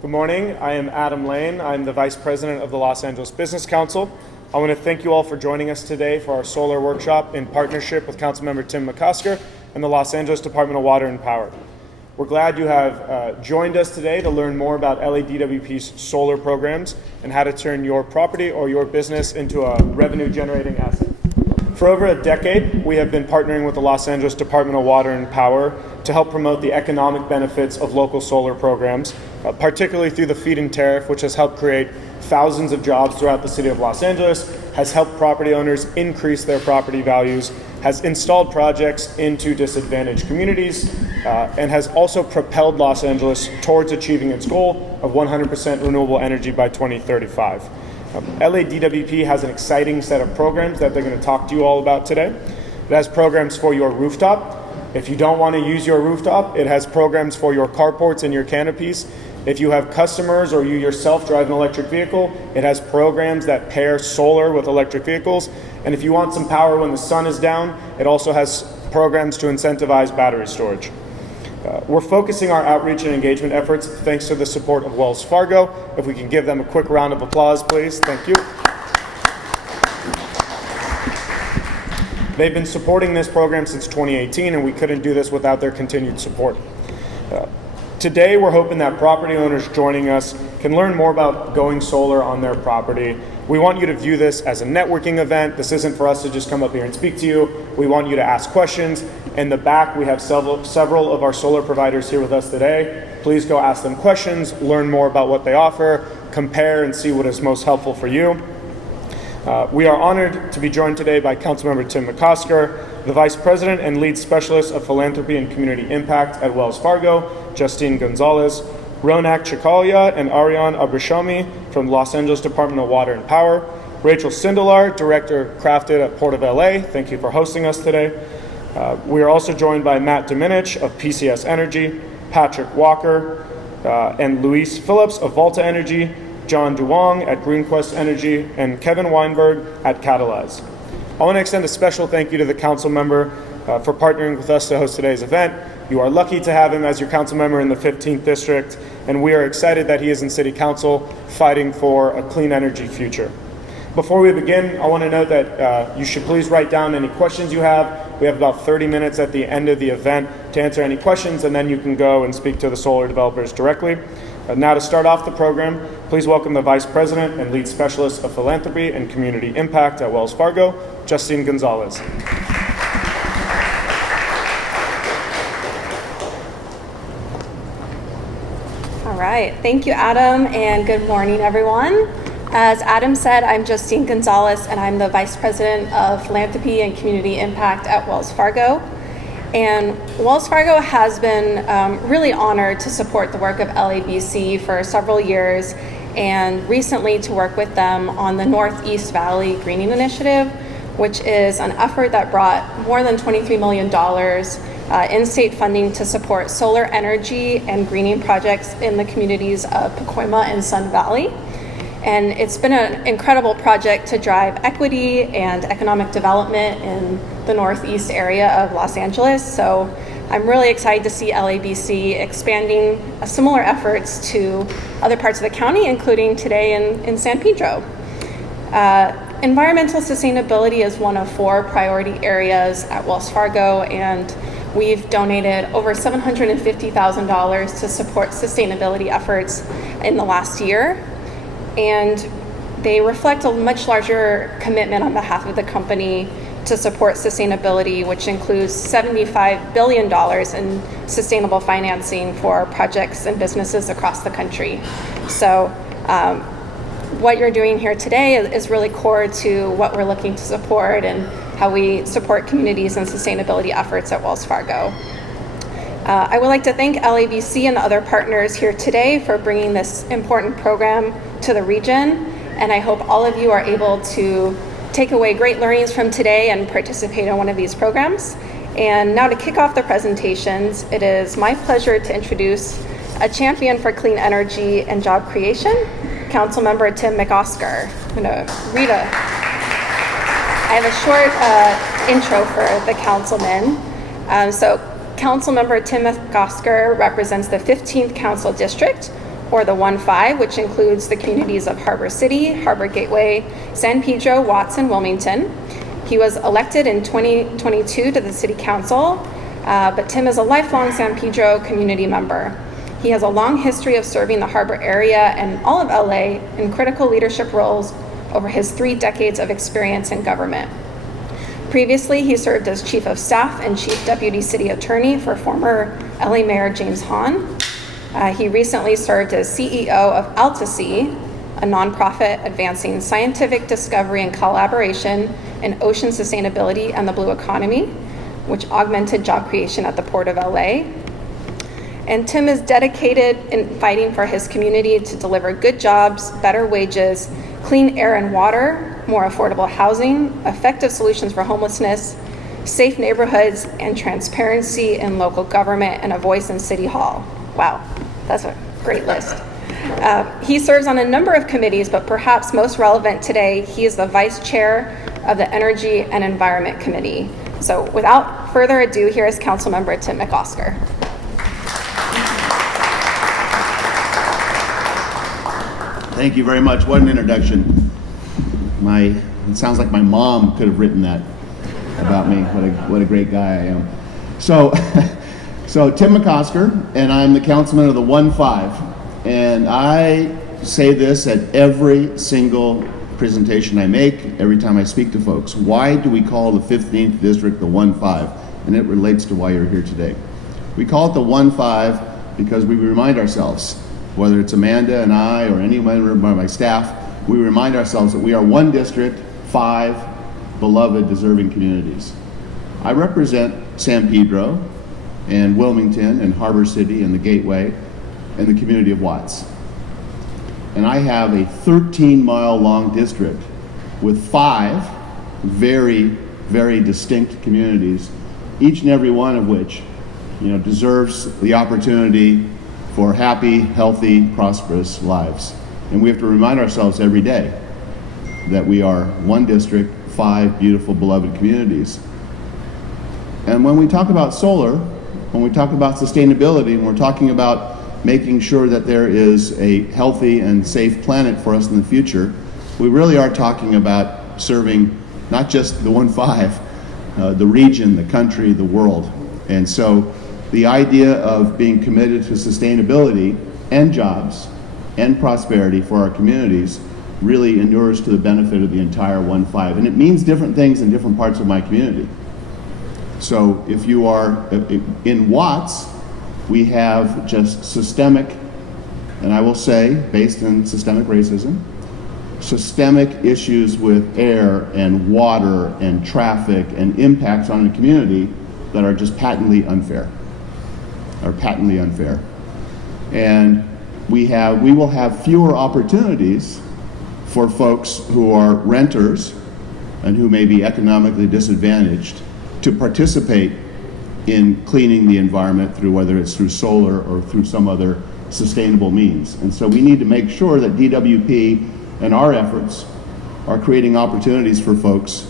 Good morning. I am Adam Lane. I'm the Vice President of the Los Angeles Business Council. I want to thank you all for joining us today for our solar workshop in partnership with Councilmember Tim McOsker and the Los Angeles Department of Water and Power. We're glad you have joined us today to learn more about LADWP's solar programs and how to turn your property or your business into a revenue-generating asset. For over a decade, we have been partnering with the Los Angeles Department of Water and Power to help promote the economic benefits of local solar programs, particularly through the feed-in tariff, which has helped create thousands of jobs throughout the city of Los Angeles, has helped property owners increase their property values, has installed projects into disadvantaged communities, and has also propelled Los Angeles towards achieving its goal of 100% renewable energy by 2035. LADWP has an exciting set of programs that they're going to talk to you all about today. It has programs for your rooftop. If you don't want to use your rooftop, it has programs for your carports and your canopies. If you have customers or you yourself drive an electric vehicle, it has programs that pair solar with electric vehicles. And if you want some power when the sun is down, it also has programs to incentivize battery storage. We're focusing our outreach and engagement efforts thanks to the support of Wells Fargo. If we can give them a quick round of applause, please. Thank you. They've been supporting this program since 2018, and we couldn't do this without their continued support. Today, we're hoping that property owners joining us can learn more about going solar on their property. We want you to view this as a networking event. This isn't for us to just come up here and speak to you. We want you to ask questions. In the back, we have several of our solar providers here with us today. Please go ask them questions, learn more about what they offer, compare and see what is most helpful for you. We are honored to be joined today by Councilmember Tim McOsker, the Vice President and Lead Specialist of Philanthropy and Community Impact at Wells Fargo, Justine Gonzalez, Ronak Chikalia and Ariane Abrishami from Los Angeles Department of Water and Power, Rachel Sindelar, Director Crafted at Port of LA. Thank you for hosting us today. We are also joined by Matt Dominich of PCS Energy, Patrick Walker, and Luis Phillips of Volta Energy, John Duong at GreenQuest Energy, and Kevin Weinberg at Catalyze. I want to extend a special thank you to the council member for partnering with us to host today's event. You are lucky to have him as your council member in the 15th district, and we are excited that he is in city council fighting for a clean energy future. Before we begin, I want to note that you should please write down any questions you have. We have about 30 minutes at the end of the event to answer any questions, and then you can go and speak to the solar developers directly. Now to start off the program, please welcome the Vice President and Lead Specialist of Philanthropy and Community Impact at Wells Fargo, Justine Gonzalez. All right, thank you, Adam, and good morning, everyone. As Adam said, I'm Justine Gonzalez, and I'm the Vice President of Philanthropy and Community Impact at Wells Fargo. And Wells Fargo has been really honored to support the work of LABC for several years, and recently to work with them on the Northeast Valley Greening Initiative, which is an effort that brought more than $23 million in state funding to support solar energy and greening projects in the communities of Pacoima and Sun Valley. And it's been an incredible project to drive equity and economic development in the Northeast area of Los Angeles. So I'm really excited to see LABC expanding similar efforts to other parts of the county, including today in San Pedro. Environmental sustainability is one of 4 priority areas at Wells Fargo, and we've donated over $750,000 to support sustainability efforts in the last year. And they reflect a much larger commitment on behalf of the company to support sustainability, which includes $75 billion in sustainable financing for projects and businesses across the country. So what you're doing here today is really core to what we're looking to support and how we support communities and sustainability efforts at Wells Fargo. I would like to thank LABC and the other partners here today for bringing this important program to the region, and I hope all of you are able to take away great learnings from today and participate in one of these programs. And now to kick off the presentations, it is my pleasure to introduce a champion for clean energy and job creation, Councilmember Tim McOsker. I'm going to read I have a short intro for the councilman. So Councilmember Tim McOsker represents the 15th Council District, or the 1-5, which includes the communities of Harbor City, Harbor Gateway, San Pedro, Watts, and Wilmington. He was elected in 2022 to the City Council, but Tim is a lifelong San Pedro community member. He has a long history of serving the Harbor area and all of LA in critical leadership roles over his 3 decades of experience in government. Previously, he served as Chief of Staff and Chief Deputy City Attorney for former LA Mayor James Hahn. He recently served as CEO of LABC, a nonprofit advancing scientific discovery and collaboration in ocean sustainability and the blue economy, which augmented job creation at the Port of LA. And Tim is dedicated in fighting for his community to deliver good jobs, better wages, clean air and water, more affordable housing, effective solutions for homelessness, safe neighborhoods, and transparency in local government, and a voice in City Hall. Wow, that's a great list. He serves on a number of committees, but perhaps most relevant today, he is the Vice Chair of the Energy and Environment Committee. So without further ado, here is Councilmember Tim McOsker. Thank you very much. What an introduction. It sounds like my mom could have written that about me. What a great guy I am. So Tim McOsker, and I'm the councilman of the 1-5. And I say this at every single presentation I make, every time I speak to folks. Why do we call the 15th district the 1-5? And it relates to why you're here today. We call it the 1-5 because we remind ourselves, whether it's Amanda and I or any member of my staff, we remind ourselves that we are one district, 5 beloved, deserving communities. I represent San Pedro and Wilmington and Harbor City and the Gateway and the community of Watts. And I have a 13-mile long district with 5 very, very distinct communities, each and every one of which, deserves the opportunity for happy, healthy, prosperous lives. And we have to remind ourselves every day that we are one district, 5 beautiful, beloved communities. And when we talk about solar, when we talk about sustainability, and we're talking about making sure that there is a healthy and safe planet for us in the future, we really are talking about serving not just the 1-5, the region, the country, the world. And so the idea of being committed to sustainability and jobs and prosperity for our communities really endures to the benefit of the entire 1-5. And it means different things in different parts of my community. So if you are in Watts, we have just systemic, and I will say, based on systemic racism, systemic issues with air and water and traffic and impacts on the community that are just patently unfair. And we will have fewer opportunities for folks who are renters and who may be economically disadvantaged to participate in cleaning the environment through, whether it's through solar or through some other sustainable means. And so we need to make sure that DWP and our efforts are creating opportunities for folks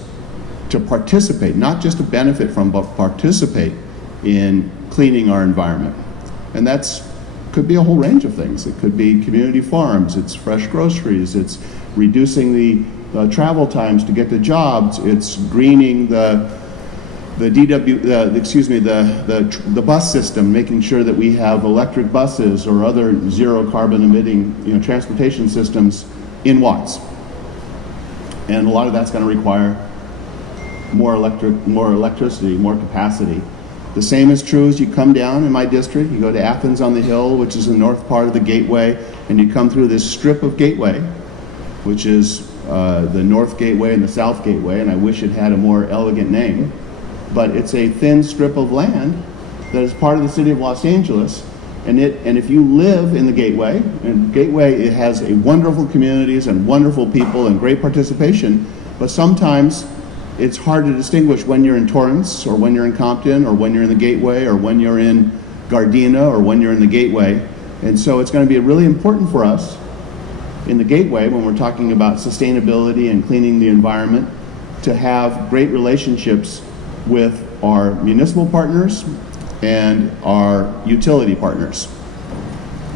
to participate, not just to benefit from, but participate in cleaning our environment. And could be a whole range of things. It could be community farms, it's fresh groceries, it's reducing the travel times to get to jobs, it's greening the bus system, making sure that we have electric buses or other zero carbon emitting transportation systems in Watts. And a lot of that's going to require more electricity, more capacity. The same is true as you come down in my district. You go to Athens on the Hill, which is the north part of the Gateway, and you come through this strip of Gateway, which is the North Gateway and the South Gateway, and I wish it had a more elegant name. But it's a thin strip of land that is part of the city of Los Angeles, and if you live in the Gateway, and Gateway, it has a wonderful communities and wonderful people and great participation, but sometimes it's hard to distinguish when you're in Torrance or when you're in Compton or when you're in the Gateway or when you're in Gardena or when you're in the Gateway. And so it's going to be really important for us in the Gateway, when we're talking about sustainability and cleaning the environment, to have great relationships with our municipal partners and our utility partners.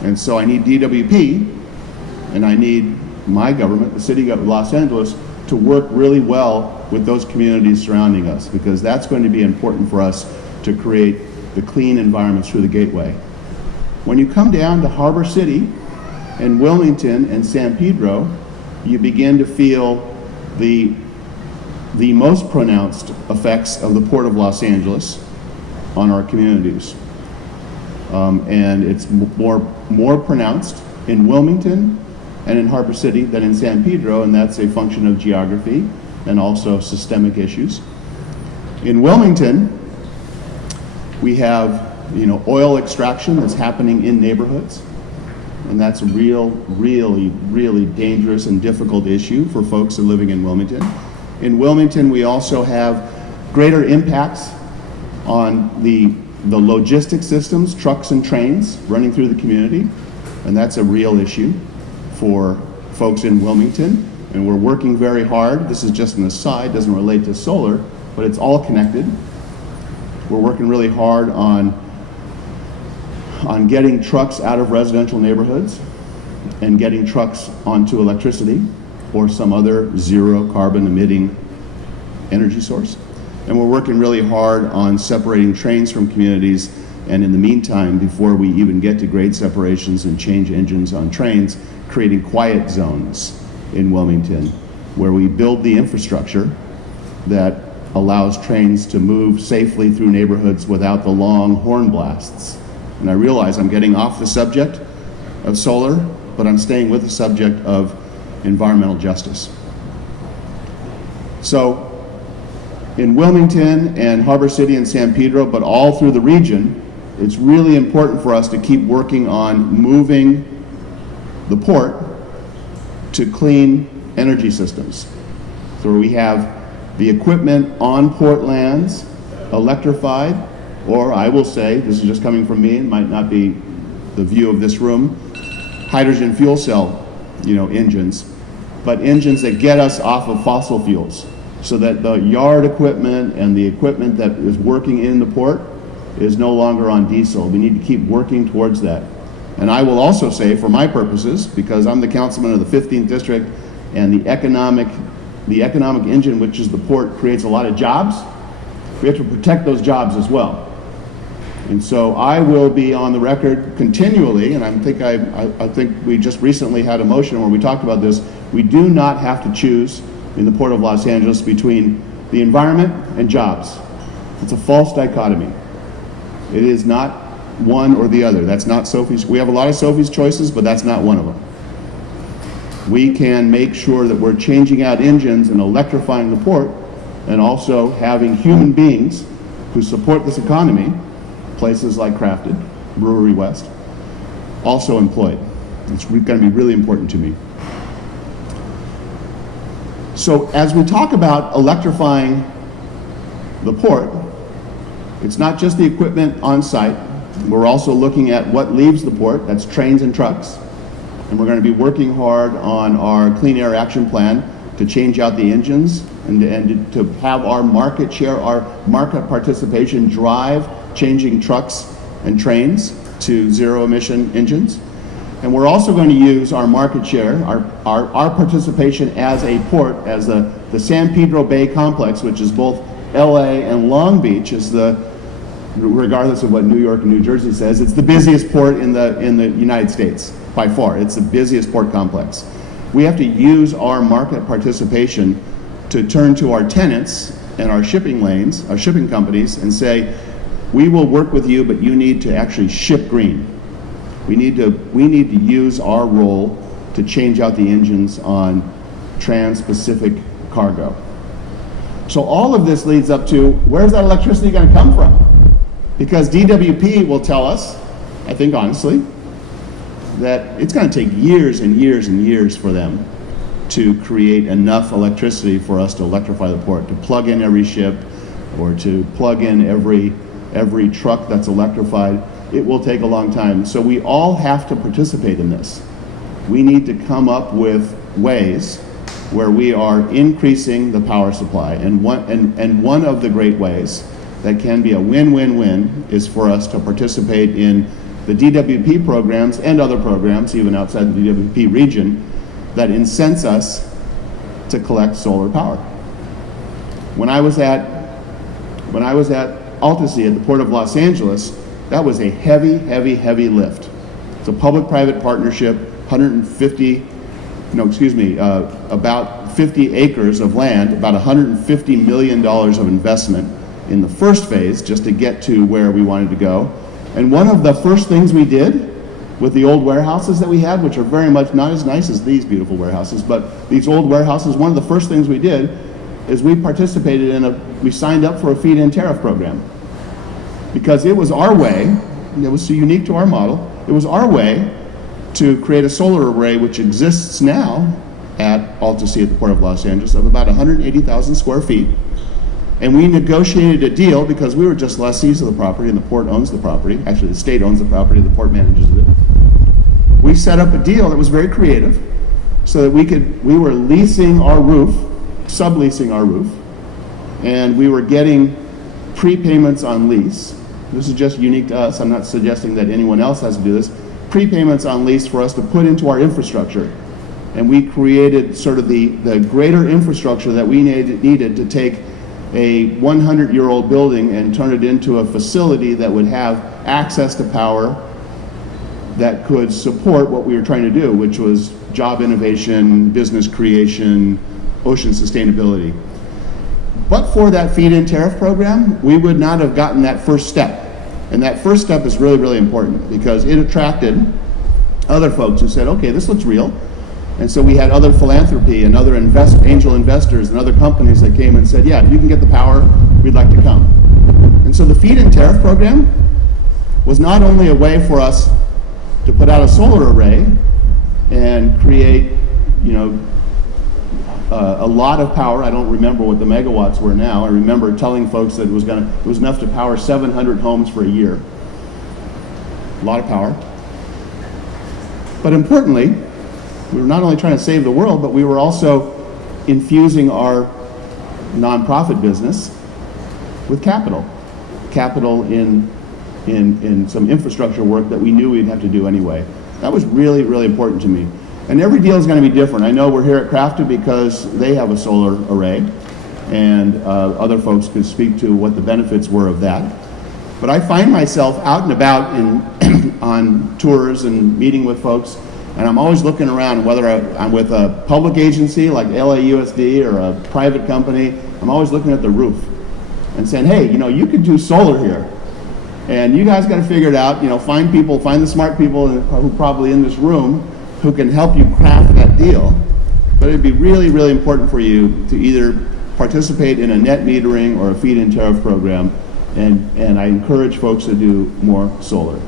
And so I need DWP, and I need my government, the city of Los Angeles, to work really well with those communities surrounding us, because that's going to be important for us to create the clean environments through the gateway. When you come down to Harbor City and Wilmington and San Pedro, you begin to feel the most pronounced effects of the Port of Los Angeles on our communities. And it's more pronounced in Wilmington and in Harbor City than in San Pedro, and that's a function of geography and also systemic issues. In Wilmington, we have oil extraction that's happening in neighborhoods, and that's a really dangerous and difficult issue for folks living in Wilmington. In Wilmington, we also have greater impacts on the logistics systems, trucks and trains running through the community, and that's a real issue for folks in Wilmington, and we're working very hard. This is just an aside, doesn't relate to solar, but it's all connected. We're working really hard on getting trucks out of residential neighborhoods and getting trucks onto electricity or some other zero carbon emitting energy source. And we're working really hard on separating trains from communities, and in the meantime, before we even get to grade separations and change engines on trains, creating quiet zones in Wilmington where we build the infrastructure that allows trains to move safely through neighborhoods without the long horn blasts. And I realize I'm getting off the subject of solar, but I'm staying with the subject of environmental justice. So in Wilmington and Harbor City and San Pedro, but all through the region, it's really important for us to keep working on moving the port to clean energy systems. So we have the equipment on port lands electrified, or I will say, this is just coming from me, it might not be the view of this room, hydrogen fuel cell, engines, but engines that get us off of fossil fuels, so that the yard equipment and the equipment that is working in the port is no longer on diesel. We need to keep working towards that. And I will also say, for my purposes, because I'm the councilman of the 15th district, and the economic engine, which is the port, creates a lot of jobs, we have to protect those jobs as well. And so I will be on the record continually, and I think we just recently had a motion where we talked about this. We do not have to choose in the Port of Los Angeles between the environment and jobs. It's a false dichotomy. It is not one or the other. That's not Sophie's. We have a lot of Sophie's choices, but that's not one of them. We can make sure that we're changing out engines and electrifying the port, and also having human beings who support this economy, places like Crafted, Brewery West, also employed. It's going to be really important to me. So as we talk about electrifying the port, it's not just the equipment on site. We're also looking at what leaves the port, that's trains and trucks. And we're going to be working hard on our Clean Air Action Plan to change out the engines and to have our market share, our market participation drive changing trucks and trains to zero emission engines. And we're also going to use our market share, our participation as a port, as the San Pedro Bay complex, which is both LA and Long Beach, is regardless of what New York and New Jersey says, it's the busiest port in the United States, by far. It's the busiest port complex. We have to use our market participation to turn to our tenants and our shipping lanes, our shipping companies, and say, we will work with you, but you need to actually ship green. We need to use our role to change out the engines on trans-Pacific cargo. So all of this leads up to, where's that electricity going to come from? Because DWP will tell us, I think honestly, that it's going to take years and years and years for them to create enough electricity for us to electrify the port, to plug in every ship or to plug in every truck that's electrified. It will take a long time. So we all have to participate in this. We need to come up with ways where we are increasing the power supply. And one of the great ways that can be a win-win-win is for us to participate in the DWP programs and other programs, even outside the DWP region, that incents us to collect solar power. When I was at Altacy at the Port of Los Angeles, that was a heavy lift. It's a public-private partnership, about 50 acres of land, about $150 million of investment in the first phase just to get to where we wanted to go. And one of the first things we did with the old warehouses that we had, which are very much not as nice as these beautiful warehouses, but these old warehouses, one of the first things we did is we participated we signed up for a feed-in tariff program. Because it was our way, it was so unique to our model, it was our way to create a solar array which exists now at Altacy at the Port of Los Angeles of about 180,000 square feet. And we negotiated a deal because we were just lessees of the property and the port owns the property. Actually, the state owns the property, the port manages it. We set up a deal that was very creative so that we were leasing our roof, subleasing our roof, and we were getting prepayments on lease. This is just unique to us. I'm not suggesting that anyone else has to do this. Prepayments on lease for us to put into our infrastructure. And we created sort of the greater infrastructure that we needed to take a 100-year-old building and turn it into a facility that would have access to power that could support what we were trying to do, which was job innovation, business creation, ocean sustainability. But for that feed-in tariff program, we would not have gotten that first step. And that first step is really, really important because it attracted other folks who said, okay, this looks real. And so we had other philanthropy and other angel investors and other companies that came and said, yeah, if you can get the power, we'd like to come. And so the feed-in tariff program was not only a way for us to put out a solar array and create, a lot of power. I don't remember what the megawatts were now. I remember telling folks that it was enough to power 700 homes for a year. A lot of power. But importantly, we were not only trying to save the world, but we were also infusing our nonprofit business with capital. Capital in some infrastructure work that we knew we'd have to do anyway. That was really, really important to me. And every deal is going to be different. I know we're here at Crafted because they have a solar array, and other folks could speak to what the benefits were of that. But I find myself out and about on tours and meeting with folks, and I'm always looking around, whether I'm with a public agency like LAUSD or a private company, I'm always looking at the roof and saying, hey, you could do solar here. And you guys got to figure it out, find the smart people who are probably in this room who can help you craft that deal. But it'd be really, really important for you to either participate in a net metering or a feed-in tariff program, and I encourage folks to do more solar.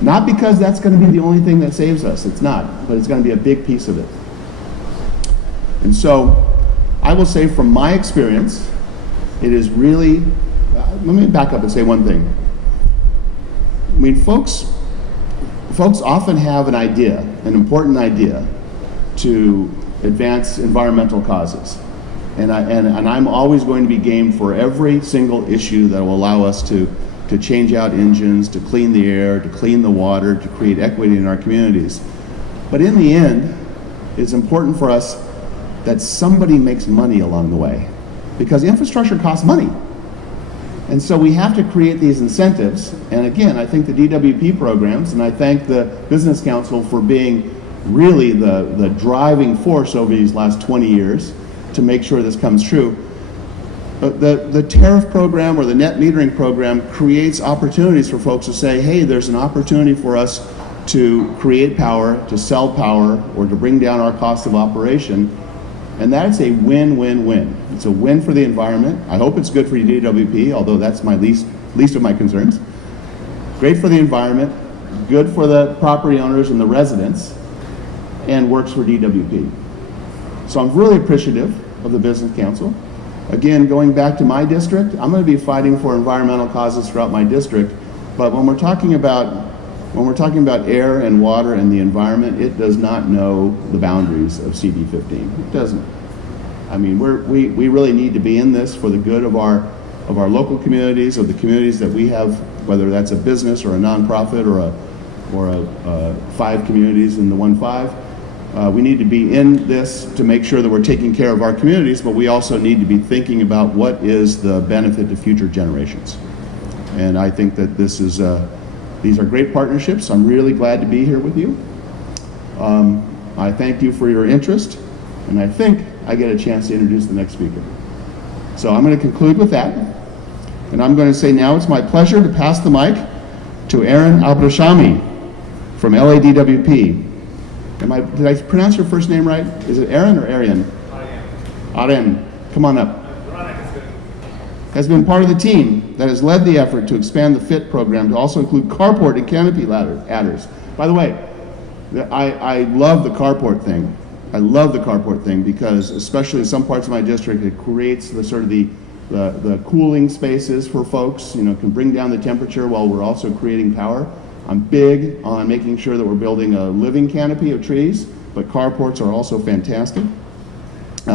Not because that's going to be the only thing that saves us, it's not, but it's going to be a big piece of it. And so, I will say from my experience, it is really, let me back up and say one thing. I mean, folks often have an idea, an important idea, to advance environmental causes. And I'm always going to be game for every single issue that will allow us to change out engines, to clean the air, to clean the water, to create equity in our communities. But in the end, it's important for us that somebody makes money along the way, because infrastructure costs money. And so we have to create these incentives. And again, I think the DWP programs, and I thank the Business Council for being really the driving force over these last 20 years to make sure this comes true. The tariff program or the net metering program creates opportunities for folks to say, hey, there's an opportunity for us to create power, to sell power, or to bring down our cost of operation. And that's a win-win-win. It's a win for the environment. I hope it's good for DWP, although that's my least of my concerns. Great for the environment, good for the property owners and the residents, and works for DWP. So I'm really appreciative of the Business Council. Again, going back to my district, I'm going to be fighting for environmental causes throughout my district, but when we're talking about air and water and the environment, it does not know the boundaries of CD15. It doesn't. I mean, we really need to be in this for the good of our local communities, of the communities that we have, whether that's a business or a nonprofit or or 5 communities in the 1.5. We need to be in this to make sure that we're taking care of our communities, but we also need to be thinking about what is the benefit to future generations. And I think that this is, these are great partnerships. I'm really glad to be here with you. I thank you for your interest, and I think I get a chance to introduce the next speaker. So I'm going to conclude with that, and I'm going to say now it's my pleasure to pass the mic to Aaron Albrashami from LADWP. Did I pronounce your first name right? Is it Aaron or Arian? Aren. Come on up. Has been part of the team that has led the effort to expand the FIT program to also include carport and canopy adders. By the way, I love the carport thing. I love the carport thing because, especially in some parts of my district, it creates the sort of the cooling spaces for folks. You know, can bring down the temperature while we're also creating power. I'm big on making sure that we're building a living canopy of trees, but carports are also fantastic.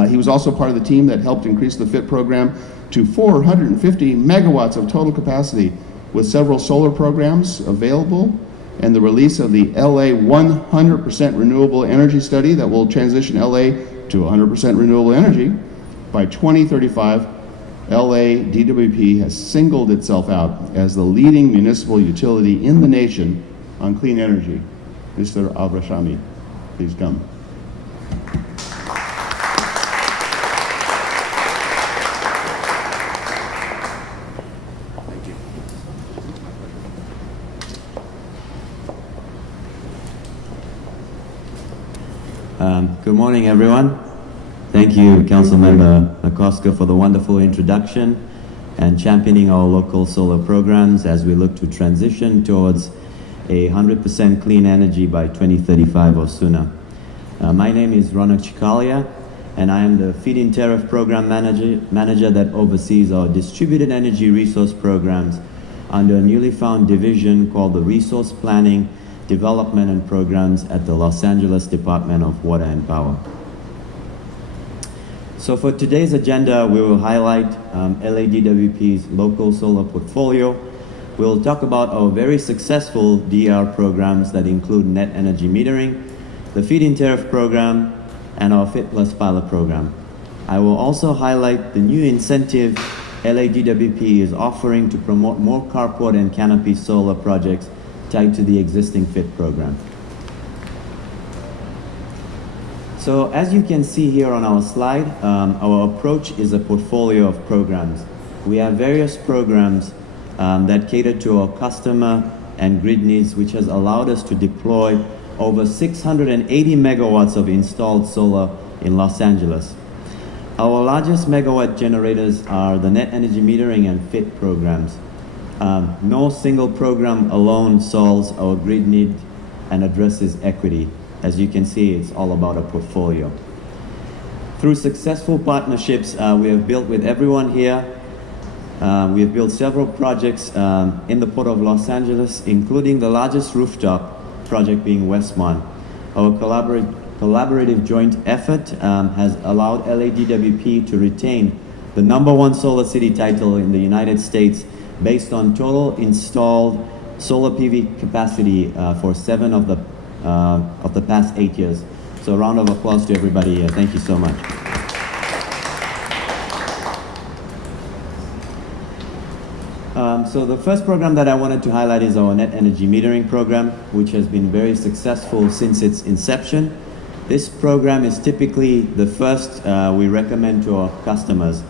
He was also part of the team that helped increase the FIT program to 450 megawatts of total capacity, with several solar programs available, and the release of the LA 100% renewable energy study that will transition LA to 100% renewable energy. By 2035, LADWP has singled itself out as the leading municipal utility in the nation on clean energy. Mr. Albrashami, please come. Thank you. Good morning, everyone. Thank you, Councilmember McOsker, for the wonderful introduction and championing our local solar programs as we look to transition towards 100% clean energy by 2035 or sooner. My name is Ronak Chikalia, and I am the Feed-in Tariff Program Manager that oversees our distributed energy resource programs under a newly found division called the Resource Planning, Development and Programs at the Los Angeles Department of Water and Power. So for today's agenda, we will highlight LADWP's local solar portfolio. We'll talk about our very successful DR programs that include net energy metering, the feed-in tariff program, and our Fit Plus pilot program. I will also highlight the new incentive LADWP is offering to promote more carport and canopy solar projects tied to the existing FIT program. So as you can see here on our slide, our approach is a portfolio of programs. We have various programs that cater to our customer and grid needs, which has allowed us to deploy over 680 megawatts of installed solar in Los Angeles. Our largest megawatt generators are the net energy metering and FIT programs. No single program alone solves our grid need and addresses equity. As you can see, it's all about a portfolio. Through successful partnerships we have built with everyone here, we have built several projects in the Port of Los Angeles, including the largest rooftop project being Westmont. Our collaborative joint effort has allowed LADWP to retain the #1 solar city title in the United States based on total installed solar PV capacity for 7 of the past 8 years. So a round of applause to everybody here. Thank you so much. So the first program that I wanted to highlight is our net energy metering program, which has been very successful since its inception. This program is typically the first we recommend to our customers.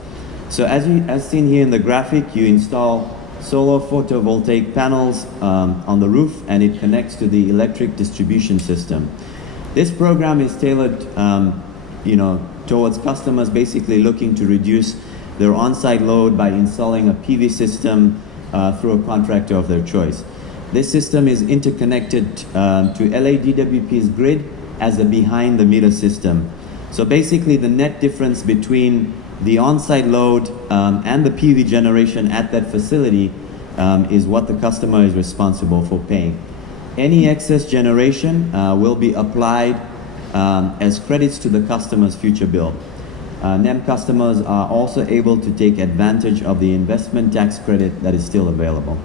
So as seen here in the graphic, you install solar photovoltaic panels on the roof, and it connects to the electric distribution system. This program is tailored towards customers basically looking to reduce their on-site load by installing a PV system through a contractor of their choice. This system is interconnected to LADWP's grid as a behind-the-meter system. So basically the net difference between the on-site load and the PV generation at that facility is what the customer is responsible for paying. Any excess generation will be applied as credits to the customer's future bill. NEM customers are also able to take advantage of the investment tax credit that is still available.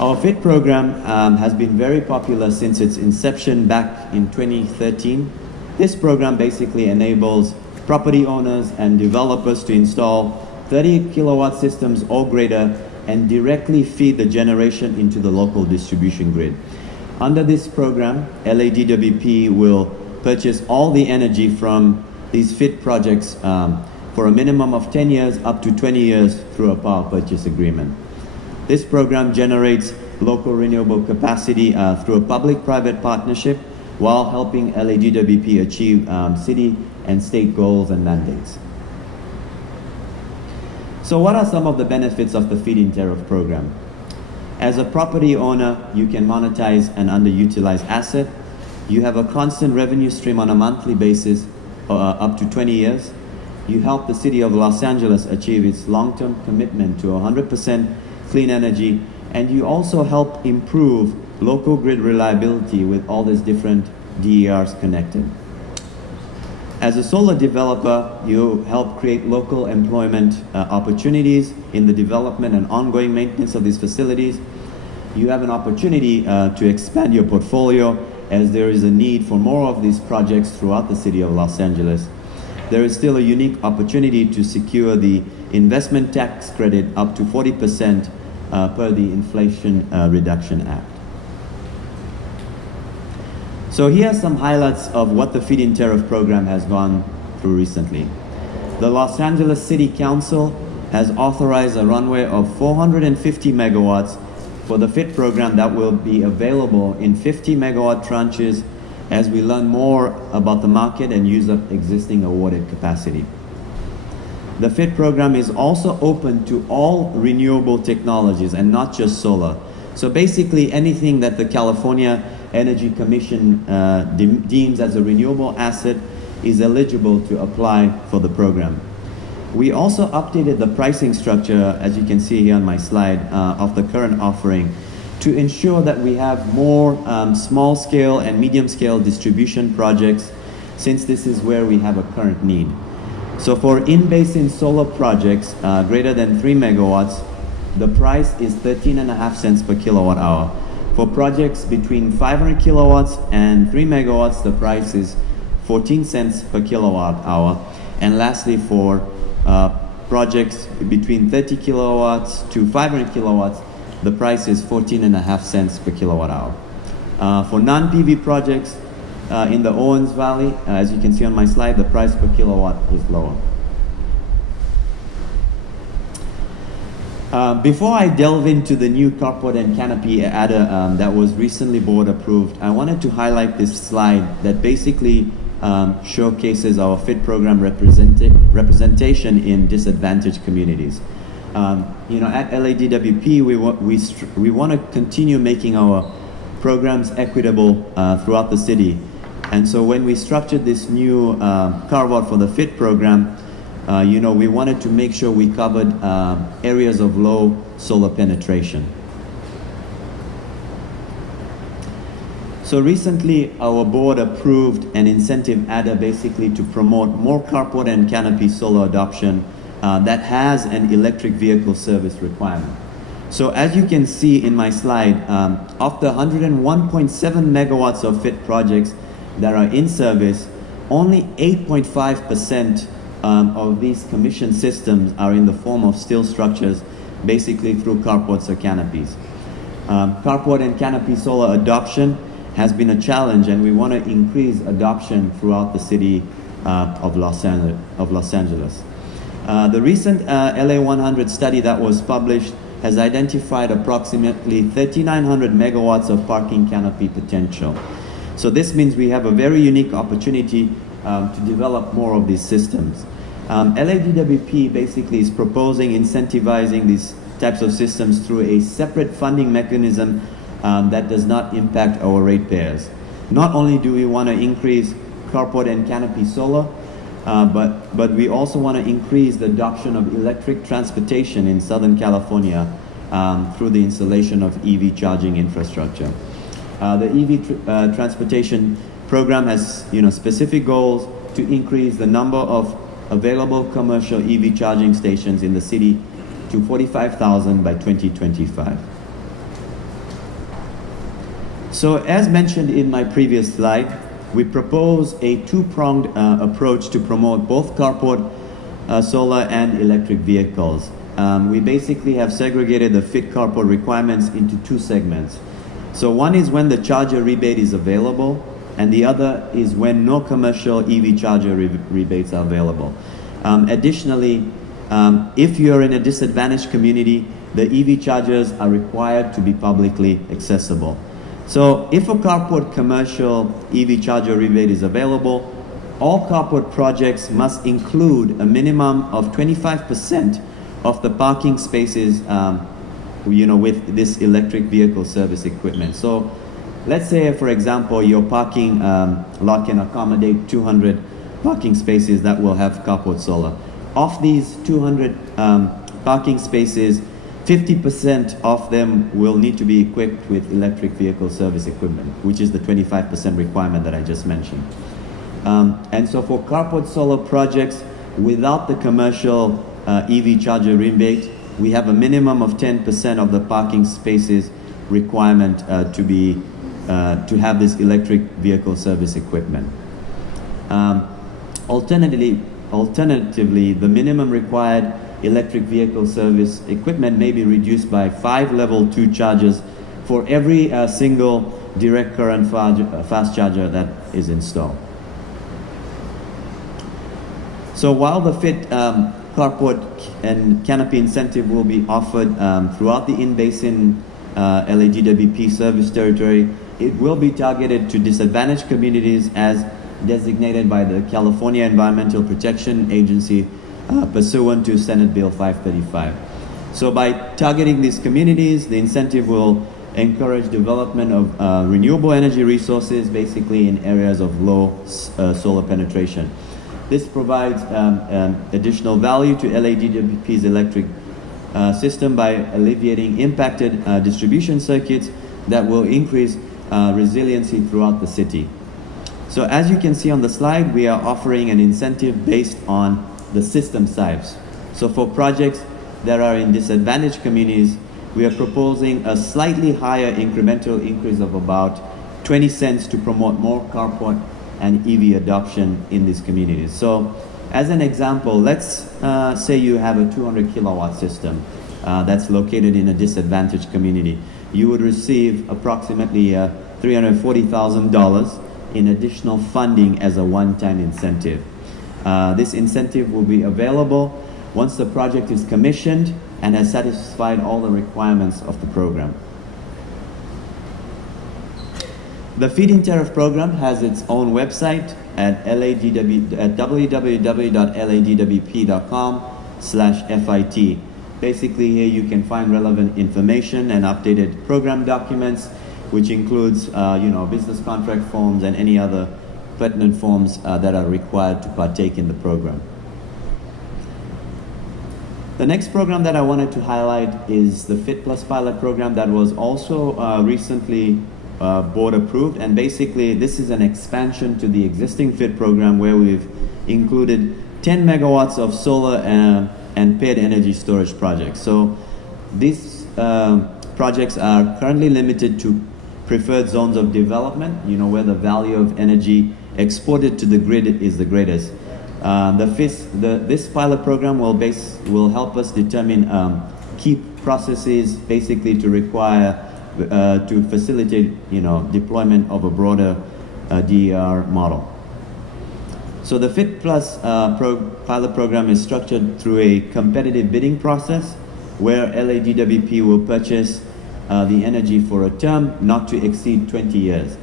Our FIT program has been very popular since its inception back in 2013. This program basically enables property owners and developers to install 30 kilowatt systems or greater and directly feed the generation into the local distribution grid. Under this program, LADWP will purchase all the energy from these FIT projects for a minimum of 10 years up to 20 years through a power purchase agreement. This program generates local renewable capacity through a public-private partnership while helping LADWP achieve city and state goals and mandates. So what are some of the benefits of the feed-in tariff program? As a property owner, you can monetize an underutilized asset. You have a constant revenue stream on a monthly basis up to 20 years. You help the city of Los Angeles achieve its long-term commitment to 100% clean energy, and you also help improve local grid reliability with all these different DERs connected. As a solar developer, you help create local employment opportunities in the development and ongoing maintenance of these facilities. You have an opportunity to expand your portfolio as there is a need for more of these projects throughout the city of Los Angeles. There is still a unique opportunity to secure the investment tax credit up to 40% per the Inflation Reduction Act. So here are some highlights of what the feed-in tariff program has gone through recently. The Los Angeles City Council has authorized a runway of 450 megawatts for the FIT program that will be available in 50 megawatt tranches as we learn more about the market and use up existing awarded capacity. The FIT program is also open to all renewable technologies and not just solar. So basically anything that the California Energy Commission deems as a renewable asset is eligible to apply for the program. We also updated the pricing structure, as you can see here on my slide, of the current offering to ensure that we have more small scale and medium scale distribution projects, since this is where we have a current need. So for in-basin solar projects greater than 3 megawatts, the price is 13.5 cents per kilowatt hour. For projects between 500 kilowatts and 3 megawatts, the price is 14 cents per kilowatt hour. And lastly, for projects between 30 kilowatts to 500 kilowatts, the price is 14.5 cents per kilowatt hour. For non-PV projects in the Owens Valley, as you can see on my slide, the price per kilowatt is lower. Before I delve into the new carport and canopy adder that was recently board approved, I wanted to highlight this slide that basically showcases our FIT program representation in disadvantaged communities. At LADWP, we want to continue making our programs equitable throughout the city. And so when we structured this new carve-out for the FIT program, we wanted to make sure we covered areas of low solar penetration. So recently, our board approved an incentive adder basically to promote more carport and canopy solar adoption that has an electric vehicle service requirement. So as you can see in my slide, of the 101.7 megawatts of FIT projects that are in service, only 8.5% of these commissioned systems are in the form of steel structures, basically through carports or canopies. Carport and canopy solar adoption has been a challenge, and we want to increase adoption throughout the city of Los Angeles. The recent LA 100 study that was published has identified approximately 3,900 megawatts of parking canopy potential. So this means we have a very unique opportunity to develop more of these systems. LADWP basically is proposing incentivizing these types of systems through a separate funding mechanism that does not impact our ratepayers. Not only do we want to increase carport and canopy solar, but we also want to increase the adoption of electric transportation in Southern California through the installation of EV charging infrastructure. The EV transportation program has specific goals to increase the number of available commercial EV charging stations in the city to 45,000 by 2025. So as mentioned in my previous slide, we propose a two-pronged approach to promote both carport solar and electric vehicles. We basically have segregated the fit carport requirements into two segments. So one is when the charger rebate is available, and the other is when no commercial EV charger rebates are available. Additionally, if you're in a disadvantaged community, the EV chargers are required to be publicly accessible. So if a carport commercial EV charger rebate is available, all carport projects must include a minimum of 25% of the parking spaces with this electric vehicle service equipment. So let's say, for example, your parking lot can accommodate 200 parking spaces that will have carport solar. Of these 200 parking spaces, 50% of them will need to be equipped with electric vehicle service equipment, which is the 25% requirement that I just mentioned. And so for carport solar projects without the commercial EV charger rebate, we have a minimum of 10% of the parking spaces requirement to have this electric vehicle service equipment. Alternatively, the minimum required electric vehicle service equipment may be reduced by 5 level 2 chargers for every single direct current fast charger that is installed. So while the fit carport and canopy incentive will be offered throughout the in-basin LADWP service territory, it will be targeted to disadvantaged communities as designated by the California Environmental Protection Agency pursuant to Senate Bill 535. So by targeting these communities, the incentive will encourage development of renewable energy resources, basically in areas of low solar penetration. This provides additional value to LADWP's electric system by alleviating impacted distribution circuits that will increase resiliency throughout the city. So as you can see on the slide, we are offering an incentive based on the system size. So for projects that are in disadvantaged communities, we are proposing a slightly higher incremental increase of about 20 cents to promote more carport and EV adoption in these communities. So as an example, let's say you have a 200 kilowatt system that's located in a disadvantaged community. You would receive approximately $340,000 in additional funding as a one-time incentive. This incentive will be available once the project is commissioned and has satisfied all the requirements of the program. The feed-in tariff program has its own website at www.ladwp.com/FIT. Basically, here you can find relevant information and updated program documents, which includes business contract forms and any other pertinent forms that are required to partake in the program. The next program that I wanted to highlight is the Fit Plus pilot program that was also recently board approved, and basically this is an expansion to the existing Fit program where we've included 10 megawatts of solar and paired energy storage projects. So these projects are currently limited to preferred zones of development, where the value of energy exported to the grid is the greatest. This pilot program will help us determine key processes, basically to facilitate deployment of a broader DER model. So the Fit Plus pilot program is structured through a competitive bidding process where LADWP will purchase the energy for a term not to exceed 20 years.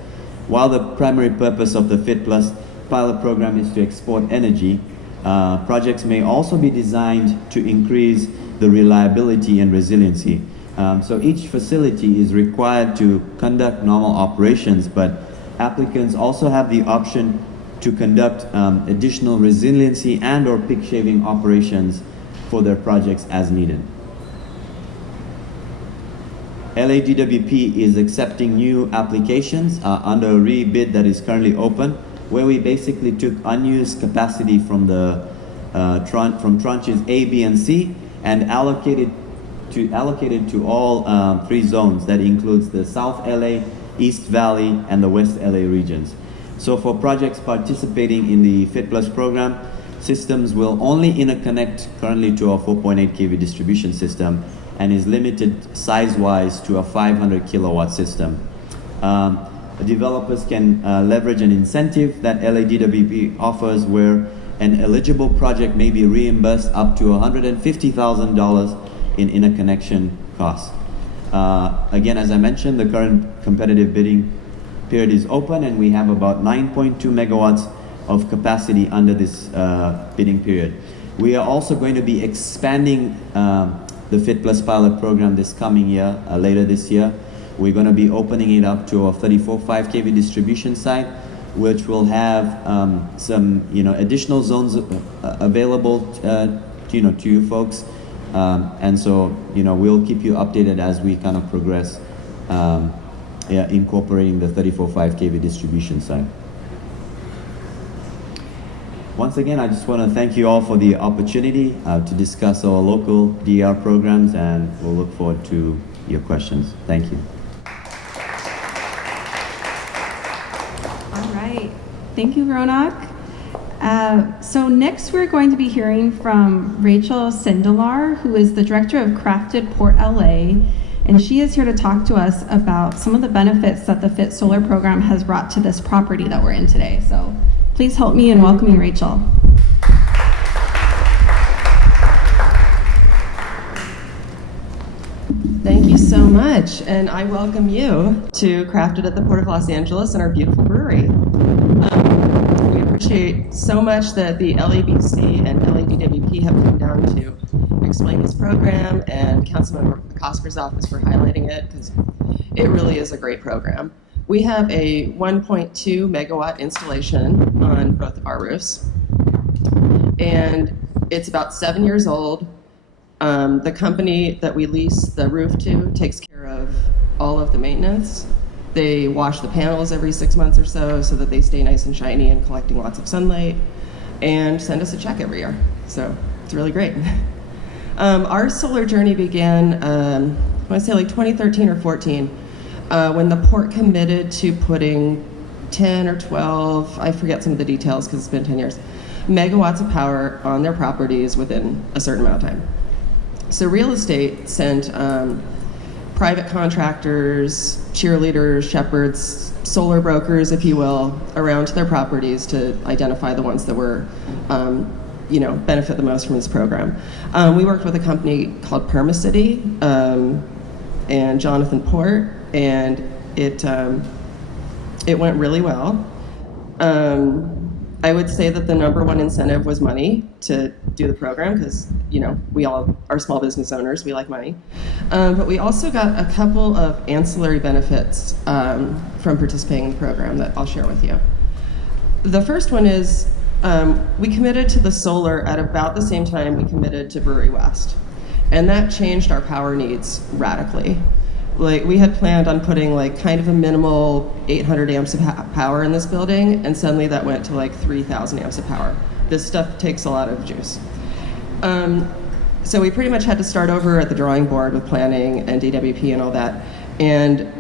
While the primary purpose of the Fit Plus pilot program is to export energy, projects may also be designed to increase the reliability and resiliency. So each facility is required to conduct normal operations, but applicants also have the option to conduct additional resiliency and or peak shaving operations for their projects as needed. LADWP is accepting new applications under a rebid that is currently open, where we basically took unused capacity from the from tranches A, B, and C and allocated to all 3 zones. That includes the South LA, East Valley, and the West LA regions. So for projects participating in the Fit Plus program, systems will only interconnect currently to our 4.8 kV distribution system and is limited size-wise to a 500 kilowatt system. Developers can leverage an incentive that LADWP offers where an eligible project may be reimbursed up to $150,000 in interconnection costs. Again, as I mentioned, the current competitive bidding period is open and we have about 9.2 megawatts of capacity under this bidding period. We are also going to be expanding the Fit Plus pilot program this coming year, later this year. We're going to be opening it up to a 34.5 kV distribution site, which will have some additional zones available to you folks. And so we'll keep you updated as we kind of progress incorporating the 34.5 kV distribution site. Once again, I just want to thank you all for the opportunity to discuss our local DER programs, and we'll look forward to your questions. Thank you. All right. Thank you, Ronak. So next we're going to be hearing from Rachel Sindelar, who is the director of Crafted Port LA, and she is here to talk to us about some of the benefits that the Fit Solar program has brought to this property that we're in today. So please help me in welcoming Rachel. Thank you so much, and I welcome you to Crafted at the Port of Los Angeles and our beautiful brewery. We appreciate so much that the LABC and LADWP have come down to explain this program, and Councilmember McOsker's office for highlighting it, because it really is a great program. We have a 1.2 megawatt installation on both of our roofs, and it's about 7 years old. The company that we lease the roof to takes care of all of the maintenance. They wash the panels every 6 months or so that they stay nice and shiny and collecting lots of sunlight, and send us a check every year. So it's really great. Our solar journey began, I want to say like 2013 or 14, when the port committed to putting 10 or 12, I forget some of the details because it's been 10 years, megawatts of power on their properties within a certain amount of time. So real estate sent private contractors, cheerleaders, shepherds, solar brokers, if you will, around to their properties to identify the ones that were, benefit the most from this program. We worked with a company called Permacity and Jonathan Port, and it went really well. I would say that the number one incentive was money to do the program, because we all are small business owners, we like money. But we also got a couple of ancillary benefits from participating in the program that I'll share with you. The first one is we committed to the solar at about the same time we committed to Brewery West, and that changed our power needs radically. Like, we had planned on putting like kind of a minimal 800 amps of power in this building, and suddenly that went to like 3,000 amps of power. This stuff takes a lot of juice. So we pretty much had to start over at the drawing board with planning and DWP and all that. And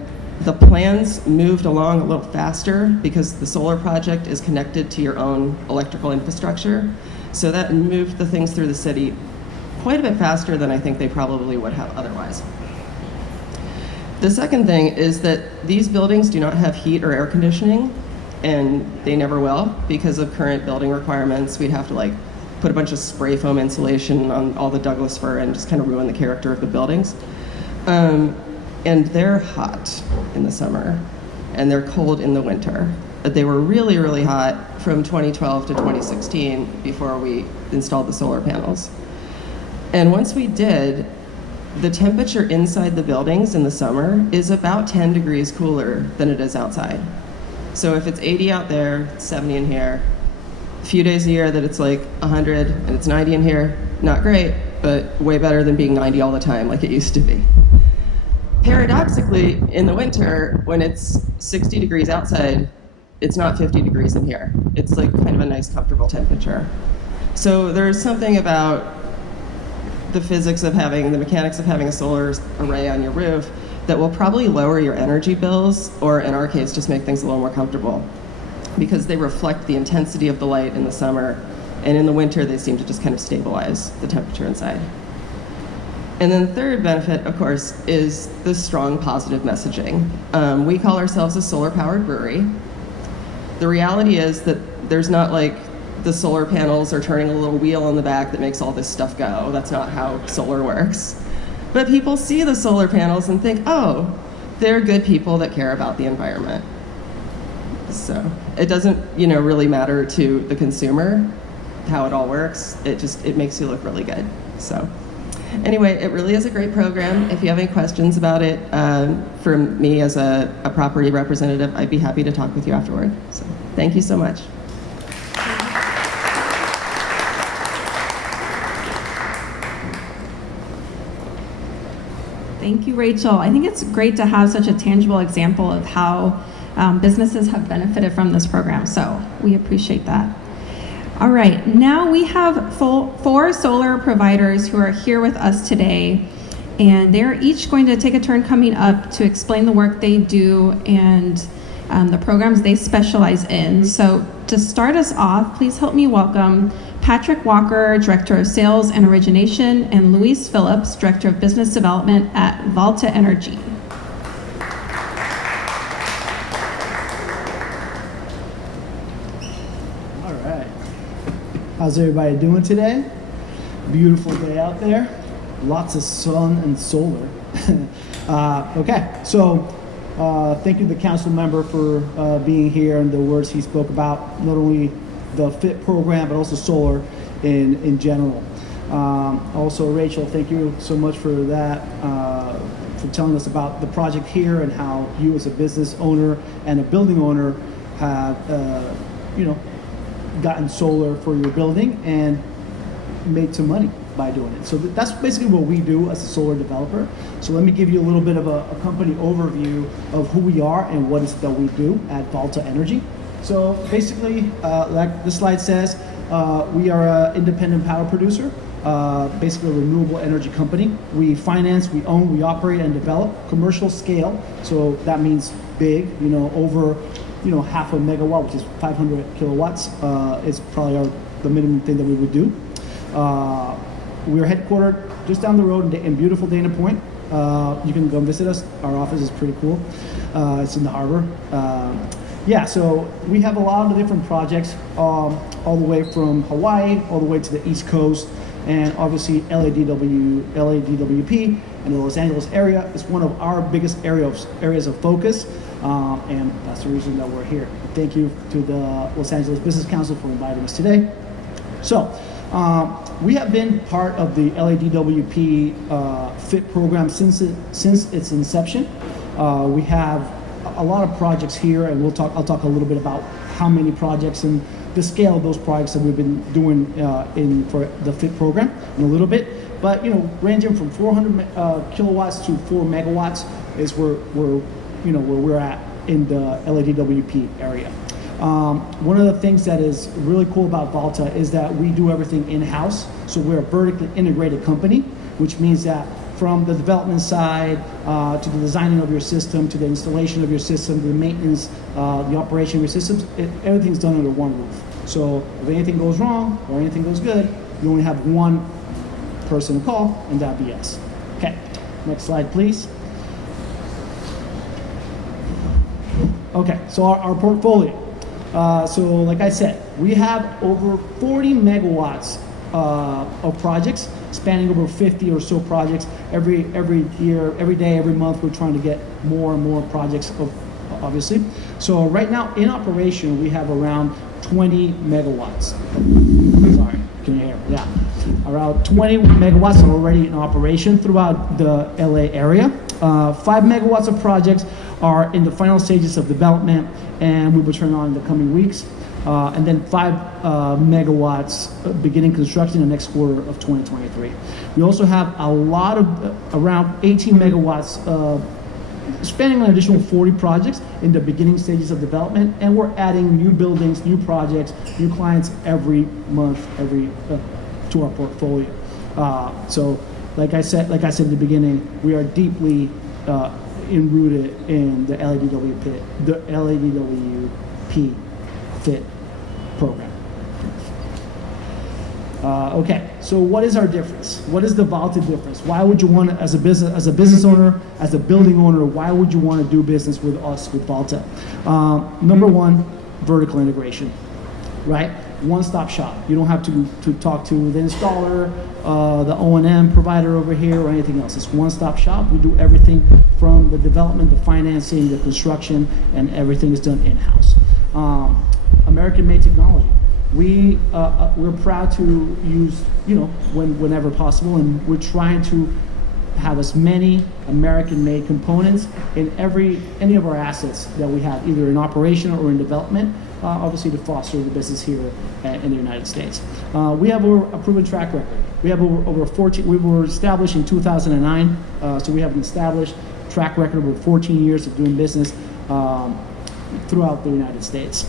the plans moved along a little faster because the solar project is connected to your own electrical infrastructure. So that moved the things through the city quite a bit faster than I think they probably would have otherwise. The second thing is that these buildings do not have heat or air conditioning, and they never will because of current building requirements. We'd have to like put a bunch of spray foam insulation on all the Douglas fir and just kind of ruin the character of the buildings. And they're hot in the summer, and they're cold in the winter. But they were really, really hot from 2012 to 2016 before we installed the solar panels. And once we did, the temperature inside the buildings in the summer is about 10 degrees cooler than it is outside. So if it's 80 out there, it's 70 in here. A few days a year that it's like 100 and it's 90 in here, not great, but way better than being 90 all the time like it used to be. Paradoxically, in the winter, when it's 60 degrees outside, it's not 50 degrees in here. It's like kind of a nice, comfortable temperature. So there's something about the physics of having, the mechanics of having a solar array on your roof that will probably lower your energy bills, or in our case, just make things a little more comfortable, because they reflect the intensity of the light in the summer, and in the winter they seem to just kind of stabilize the temperature inside. And then the third benefit, of course, is the strong positive messaging. We call ourselves a solar-powered brewery. The reality is that there's not like the solar panels are turning a little wheel on the back that makes all this stuff go. That's not how solar works. But people see the solar panels and think, oh, they're good people that care about the environment. So it doesn't, really matter to the consumer how it all works. It makes you look really good. So anyway, it really is a great program. If you have any questions about it, for me as a property representative, I'd be happy to talk with you afterward. So thank you so much. Thank you, Rachel. I think it's great to have such a tangible example of how businesses have benefited from this program, so we appreciate that. All right, now we have four solar providers who are here with us today, and they're each going to take a turn coming up to explain the work they do and the programs they specialize in. So to start us off, please help me welcome Patrick Walker, Director of Sales and Origination, and Luis Phillips, Director of Business Development at Volta Energy. All right. How's everybody doing today? Beautiful day out there. Lots of sun and solar. Okay, so thank you to the council member for being here and the words he spoke about, not only the FIT program, but also solar in general. Also, Rachel, thank you so much for that, for telling us about the project here and how you as a business owner and a building owner have, gotten solar for your building and made some money by doing it. So that's basically what we do as a solar developer. So let me give you a little bit of a company overview of who we are and what is that we do at Volta Energy. So basically, like the slide says, we are an independent power producer, basically a renewable energy company. We finance, we own, we operate and develop commercial scale. So that means big, over, half a megawatt, which is 500 kilowatts, is probably the minimum thing that we would do. We're headquartered just down the road in beautiful Dana Point. You can go visit us. Our office is pretty cool. It's in the harbor. So we have a lot of different projects, all the way from Hawaii, all the way to the East Coast, and obviously LADWP and the Los Angeles area is one of our biggest areas of focus, and that's the reason that we're here. Thank you to the Los Angeles Business Council for inviting us today. So we have been part of the LADWP FIT program since its inception. We have a lot of projects here, and I'll talk a little bit about how many projects and the scale of those projects that we've been doing for the FIT program in a little bit. But ranging from 400 kilowatts to 4 megawatts is where we're at in the LADWP area. One of the things that is really cool about Volta is that we do everything in-house. So we're a vertically integrated company, which means that from the development side to the designing of your system, to the installation of your system, the maintenance, the operation of your systems, everything's done under one roof. So if anything goes wrong or anything goes good, you only have one person to call, and that'd be us. Okay, next slide, please. Okay, so our portfolio. So like I said, we have over 40 megawatts of projects spanning over 50 or so projects every year, every day, every month. We're trying to get more and more projects, obviously. So right now in operation, we have around 20 megawatts. Sorry, can you hear me? Yeah. Around 20 megawatts are already in operation throughout the LA area. 5 megawatts of projects are in the final stages of development, and we will turn on in the coming weeks. And then 5 megawatts beginning construction in the next quarter of 2023. We also have a lot of, around 18 megawatts spanning an additional 40 projects in the beginning stages of development, and we're adding new buildings, new projects, new clients every month, to our portfolio. So like I said in the beginning, we are deeply enrooted in the LADWP FIT program. Okay, so what is our difference? What is the Volta difference? Why would you want to, as a business owner, as a building owner, why would you want to do business with us, with Volta? Number one, vertical integration, right? One-stop shop. You don't have to talk to the installer, the O&M provider over here, or anything else. It's one-stop shop. We do everything from the development, the financing, the construction, and everything is done in-house. American-made technology. We're proud to use, whenever possible, and we're trying to have as many American-made components in any of our assets that we have, either in operation or in development, obviously to foster the business here in the United States. We have a proven track record. We have over 14, we were established in 2009, so we have an established track record of over 14 years of doing business throughout the United States.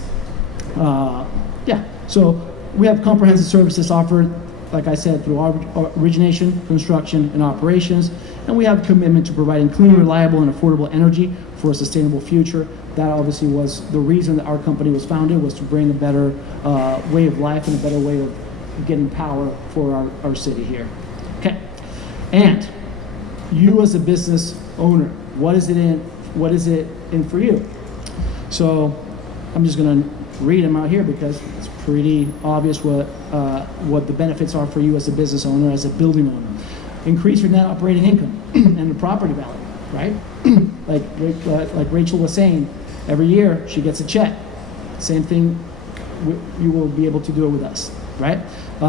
So we have comprehensive services offered, like I said, through our origination, construction, and operations. And we have a commitment to providing clean, reliable, and affordable energy for a sustainable future. That obviously was the reason that our company was founded, was to bring a better way of life and a better way of getting power for our city here. Okay, and you as a business owner, what is it in for you? So I'm just gonna read them out here because it's pretty obvious what the benefits are for you as a business owner, as a building owner. Increase your net operating income and the property value, right? like Rachel was saying, every year she gets a check. Same thing, you will be able to do it with us, right?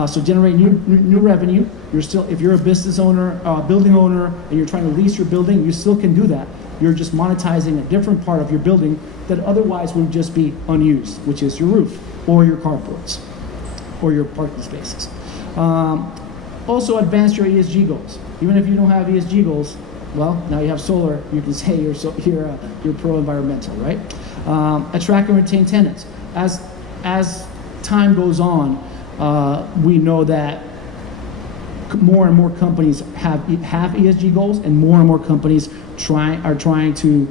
So generate new revenue. If you're a business owner, building owner, and you're trying to lease your building, you still can do that. You're just monetizing a different part of your building that otherwise would just be unused, which is your roof or your carports or your parking spaces. Also advance your ESG goals. Even if you don't have ESG goals, well, now you have solar, you can say you're pro-environmental, right? Attract and retain tenants. As time goes on, we know that more and more companies have ESG goals, and more companies are trying to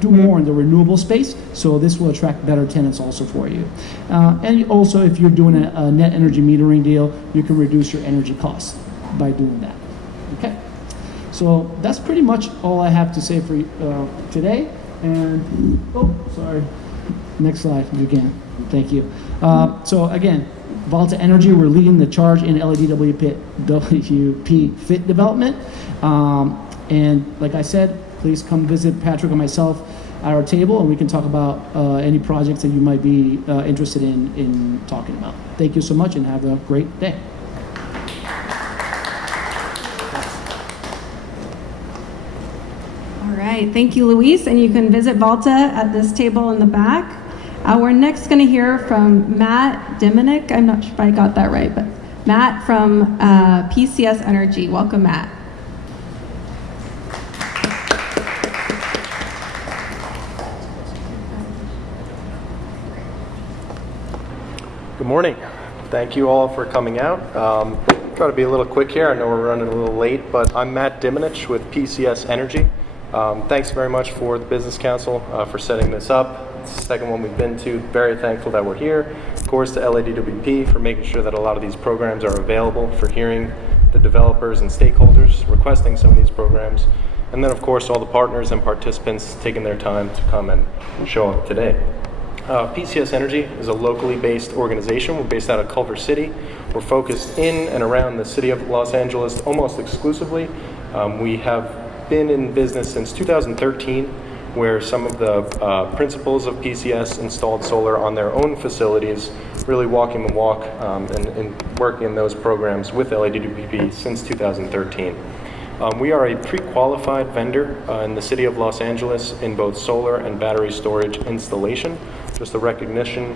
do more in the renewable space, so this will attract better tenants also for you. And also, if you're doing a net energy metering deal, you can reduce your energy costs by doing that. Okay, so that's pretty much all I have to say for today. And next slide again. Thank you. So again, Volta Energy, we're leading the charge in LADWP FIT development. And like I said, please come visit Patrick and myself at our table, and we can talk about any projects that you might be interested in talking about. Thank you so much, and have a great day. All right, thank you, Luis, and you can visit Volta at this table in the back. We're next going to hear from Matt Diminick. I'm not sure if I got that right, but Matt from PCS Energy. Welcome, Matt. Good morning. Thank you all for coming out. Try to be a little quick here. I know we're running a little late, but I'm Matt Diminick with PCS Energy. Thanks very much for the Business Council for setting this up. It's the second one we've been to. Very thankful that we're here. Of course, to LADWP for making sure that a lot of these programs are available, for hearing the developers and stakeholders requesting some of these programs. And then, of course, all the partners and participants taking their time to come and show up today. PCS Energy is a locally based organization. We're based out of Culver City. We're focused in and around the city of Los Angeles almost exclusively. We have been in business since 2013, where some of the principals of PCS installed solar on their own facilities, really walking the walk and working in those programs with LADWP since 2013. We are a pre-qualified vendor in the city of Los Angeles in both solar and battery storage installation. Just a recognition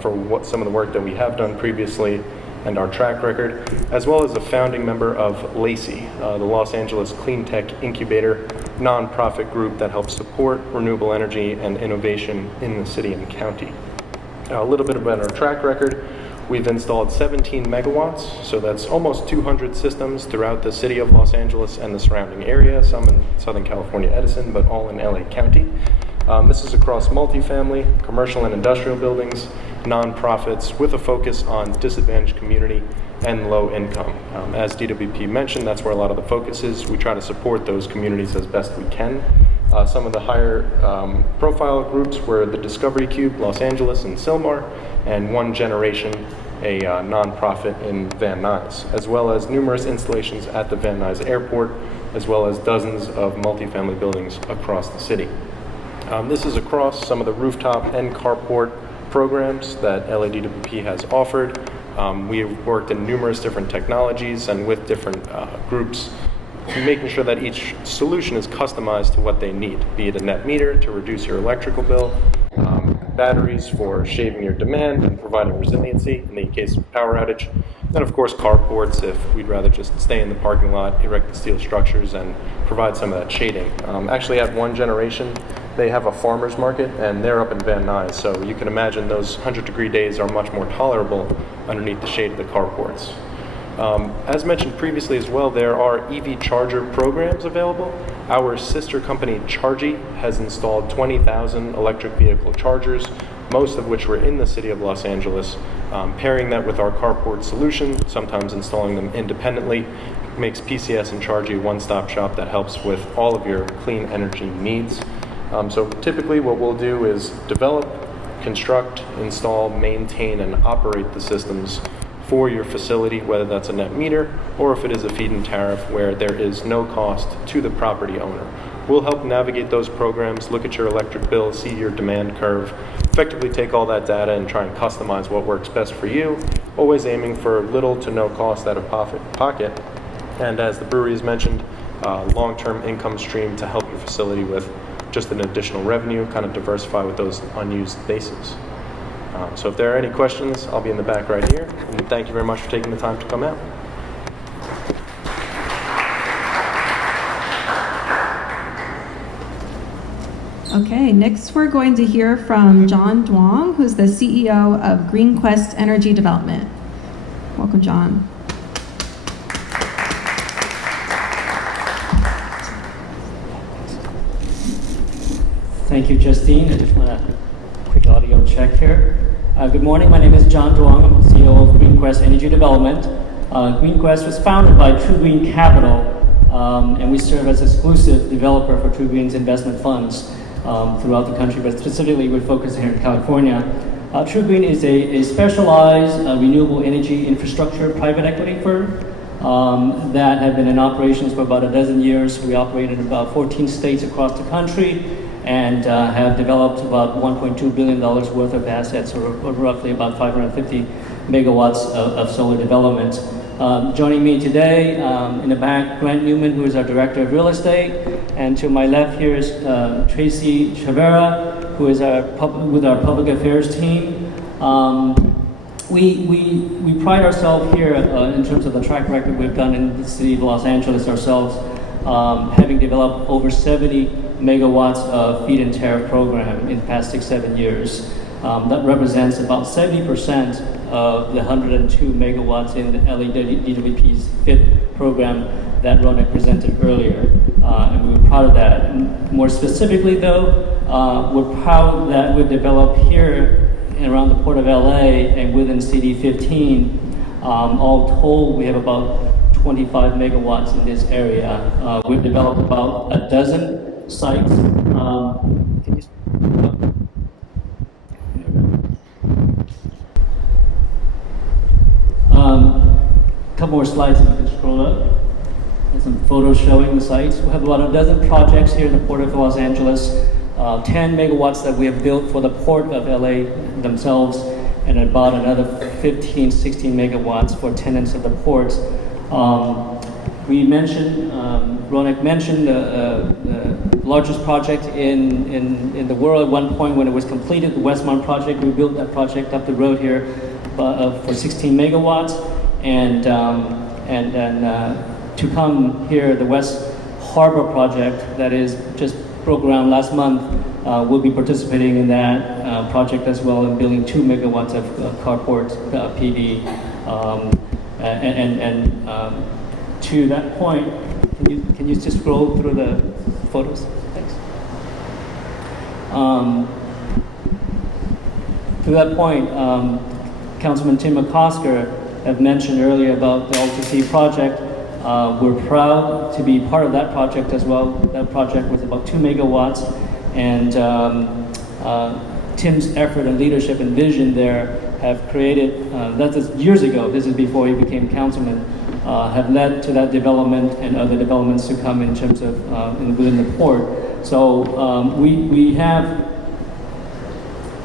for some of the work that we have done previously and our track record, as well as a founding member of LABC, the Los Angeles Clean Tech Incubator, nonprofit group that helps support renewable energy and innovation in the city and county. A little bit about our track record. We've installed 17 megawatts, so that's almost 200 systems throughout the city of Los Angeles and the surrounding area, some in Southern California, Edison, but all in LA County. This is across multifamily, commercial and industrial buildings, nonprofits, with a focus on disadvantaged community and low income. As DWP mentioned, that's where a lot of the focus is. We try to support those communities as best we can. Some of the higher profile groups were the Discovery Cube, Los Angeles, and Sylmar, and One Generation, a nonprofit in Van Nuys, as well as numerous installations at the Van Nuys Airport, as well as dozens of multifamily buildings across the city. This is across some of the rooftop and carport programs that LADWP has offered. We have worked in numerous different technologies and with different groups, making sure that each solution is customized to what they need, be it a net meter to reduce your electrical bill, batteries for shaving your demand and providing resiliency in the case of power outage, and of course carports if we'd rather just stay in the parking lot, erect the steel structures, and provide some of that shading. Actually at One Generation, they have a farmer's market, and they're up in Van Nuys, so you can imagine those 100-degree days are much more tolerable underneath the shade of the carports. As mentioned previously as well, there are EV charger programs available. Our sister company, Chargy, has installed 20,000 electric vehicle chargers, most of which were in the city of Los Angeles. Pairing that with our carport solution, sometimes installing them independently, makes PCS and Chargy a one-stop shop that helps with all of your clean energy needs. So typically what we'll do is develop, construct, install, maintain, and operate the systems for your facility, whether that's a net meter or if it is a feed-in tariff where there is no cost to the property owner. We'll help navigate those programs, look at your electric bill, see your demand curve, effectively take all that data and try and customize what works best for you, always aiming for little to no cost out of pocket. And as the brewery has mentioned, long-term income stream to help your facility with just an additional revenue, kind of diversify with those unused bases. So if there are any questions, I'll be in the back right here. And thank you very much for taking the time to come out. Okay, next we're going to hear from John Duong, who's the CEO of GreenQuest Energy Development. Welcome, John. Thank you, Justine. I just want a quick audio check here. Good morning. My name is John Duong. I'm CEO of GreenQuest Energy Development. GreenQuest was founded by True Green Capital, and we serve as exclusive developer for True Green's investment funds throughout the country, but specifically we're focused here in California. True Green is a specialized renewable energy infrastructure private equity firm that had been in operations for about a dozen years. We operate in about 14 states across the country and have developed about $1.2 billion worth of assets, or roughly about 550 megawatts of solar development. Joining me today in the back, Grant Newman, who is our Director of Real Estate, and to my left here is Tracy Chavera, who is with our Public Affairs team. We pride ourselves here in terms of the track record we've done in the city of Los Angeles ourselves, having developed over 70 megawatts of feed-in tariff program in the past 6-7 years. That represents about 70% of the 102 megawatts in the LADWP's FIT program that Ronak presented earlier. And we were proud of that. And more specifically though, we're proud that we've developed here around the Port of LA and within CD15. All told, we have about 25 megawatts in this area. We've developed about a dozen sites. Can you? Couple more slides if you can scroll up. There's some photos showing the sites. We have about a dozen projects here in the Port of Los Angeles. 10 megawatts that we have built for the Port of LA themselves, and about another 15, 16 megawatts for tenants of the port. We mentioned, Ronak mentioned the largest project in the world at one point when it was completed, the Westmont project. We built that project up the road here for 16 megawatts. And then to come here, the West Harbor project that is just program last month will be participating in that project as well, and building 2 megawatts of carport PV. To that point, can you just scroll through the photos? Thanks. To that point, Councilman Tim McOsker have mentioned earlier about the LTC project. We're proud to be part of that project as well. That project was about 2 megawatts, and Tim's effort and leadership and vision there have created, that is years ago, this is before he became councilman, have led to that development and other developments to come in terms of within the port. So we have,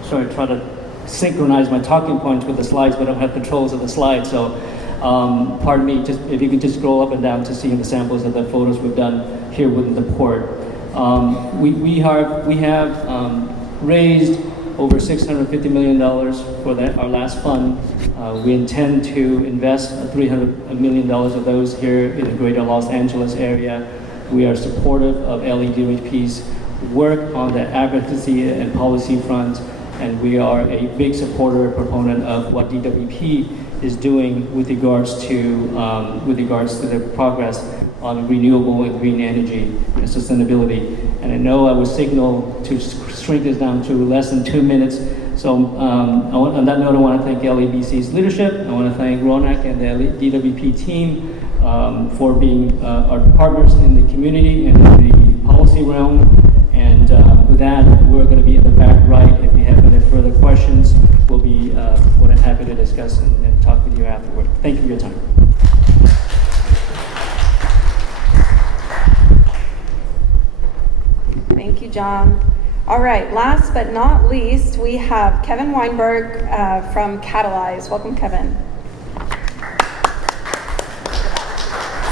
sorry, try to synchronize my talking points with the slides, but I don't have controls of the slides. So pardon me, just if you could just scroll up and down to see the samples of the photos we've done here within the port. We have raised over $650 million for our last fund. We intend to invest $300 million of those here in the greater Los Angeles area. We are supportive of LADWP's work on the advocacy and policy front, and we are a big supporter, proponent of what DWP is doing with regards to the progress on renewable and green energy and sustainability. And I know I was signaled to shrink this down to less than 2 minutes. So on that note, I want to thank LABC's leadership. I want to thank Ronak and the DWP team for being our partners in the community and in the policy realm. And with that, we're going to be in the back right. If you have any further questions, we'll be more than happy to discuss and talk with you afterward. Thank you for your time. Thank you, John. All right, last but not least, we have Kevin Weinberg from Catalyze. Welcome, Kevin.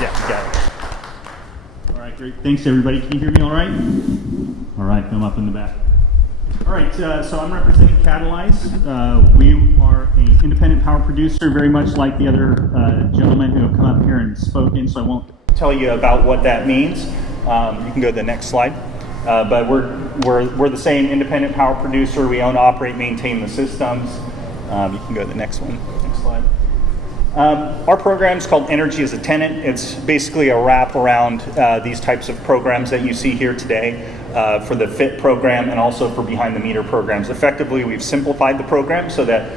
Yeah, you got it. All right, great. Thanks, everybody. Can you hear me all right? All right, I'm up in the back. All right, so I'm representing Catalyze. We are an independent power producer, very much like the other gentlemen who have come up here and spoken, so I won't tell you about what that means. You can go to the next slide. But we're the same independent power producer. We own, operate, maintain the systems. You can go to the next one. Next slide. Our program is called Energy as a Tenant. It's basically a wrap around these types of programs that you see here today for the FIT program and also for behind the meter programs. Effectively, we've simplified the program so that